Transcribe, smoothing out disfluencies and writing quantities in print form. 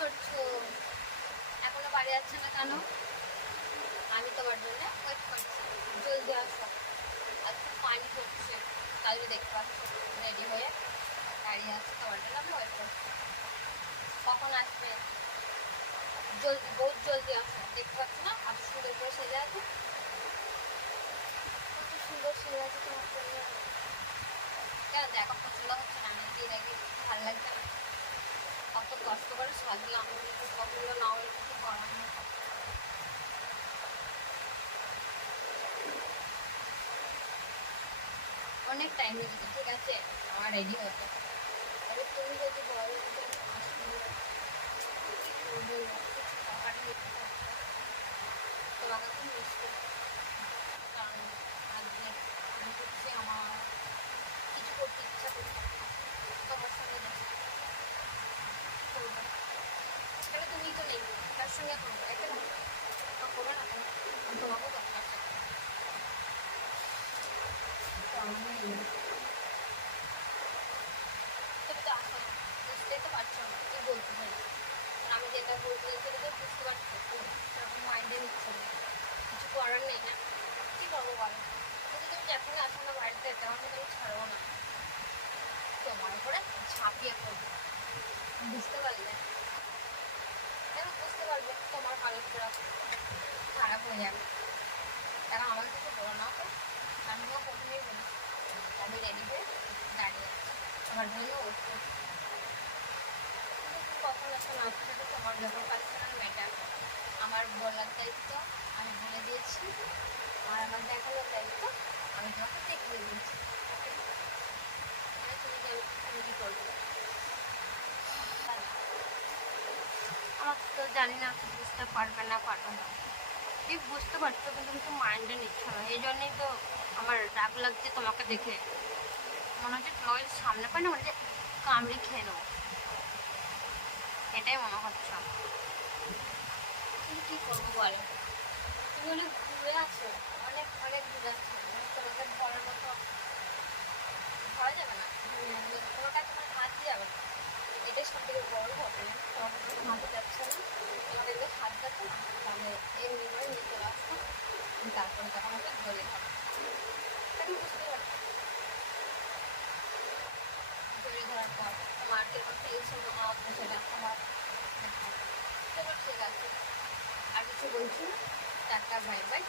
করছো? এখনো বাড়ি যাচ্ছে না কেন? আমি তোমার জন্য ওয়েট করছি, জলদি আসো। আর খুব পানি পড়ছে, তাই দেখতে পাচ্ছ রেডি হয়ে দাঁড়িয়ে আছে, তোমার জন্য আমি ওয়েট করছি। কখন আসবে? জলদি, বহুত জলদি আসো। দেখতে পাচ্ছ না এত সুন্দর করে সেজে আছে, কত সুন্দর সেজে আছে তোমার জন্য। কেন দেখা পছন্দ হচ্ছে না? আমি দিয়ে দেখি ভালো লাগছে না? কত কষ্ট করে সাজলাম, কিন্তু পছন্দ না হলে কিছু করার নেই। অনেক টাইম লেগেছে, ঠিক আছে আমার রেডি হতে। এবার তুমি যদি বলো যে আসবো, কি করবো, কিছু করার নেই। তোমাকে খুব মিস করছি, কারণ আজকে আমি হচ্ছে আমার কিছু করতে ইচ্ছা করছে তোমার সঙ্গে দেখা করবো। তাহলে তুমি তো নেই, তার সঙ্গে করবো, একে না করবো না কেন? আমি তোমাকেও দরকার আছে। তো আমি তুমি তো আসো না, বুঝতেই তো পারছো না কি বলতে চাই। আমি যেটা বলতে চাই সেটা তো বুঝতে পারছো, তো সেরকম মাইন্ডে নিচ্ছে না। কিছু করার নেই না, কি করবো বলো? যদি তুমি যখন আসো না বাড়িতে, তখন তো আমি ছাড়বো না, তোমার উপরে ঝাঁপিয়ে পড়বো। বুঝতে পারলে? কেন বুঝতে পারবে? তোমার হালতটা খারাপ হয়ে যাবে। কারণ আমার কিছু বলো না তো, আমিও প্রথমেই বলি আমি রেডি হয়ে দাঁড়িয়ে আছি, আমার জন্য ওয়েট করছি। কিন্তু তুমি কখন আসো না আসো সেটা তোমার ব্যাপার, পার্সোনাল ম্যাটার। আমার বলার দায়িত্ব আমি বলে দিয়েছি, আর আমার দেখানোর দায়িত্ব আমি তোমাকে দেখিয়ে দিয়েছি। ওকে, মানে তুমি কি করবে? আমার তো জানি না বুঝতে পারবে না পারবে না, ঠিক বুঝতে পারছো, কিন্তু কিন্তু মাইন্ডে নিচ্ছ না। এই জন্যই তো আমার রাগ লাগছে তোমাকে দেখে। মনে হচ্ছে তোমাকে সামনে পাই না, মানে যে কামড়ে খেয়ে নেবো, এটাই মনে হচ্ছে। কিন্তু কি করবো বলো? তুমি অনেক দূরে আছো, অনেক অনেক দূরে আছো, তোমাকে ধরার মতো ধরা যাবে না। তোমার কাছে আমার হাতই যাবে না, এটাই সব থেকে বড় ঘটনা। তোমাকে যখন হাতে যাচ্ছে না, তোমাকে যদি হাত যাচ্ছে না, তাহলে এমনি করে নিয়ে চলে আসতো, তারপরে তখন আমাকে জড়িয়ে ধরো। তাকে বুঝতে পারছো? জড়িয়ে ধরার পর তোমার কিরকম টেনশন জমা হচ্ছে সেটা আমার দেখাবো। চলো ঠিক আছে, আর কিছু বলছি না, টাটা, বাই বাই।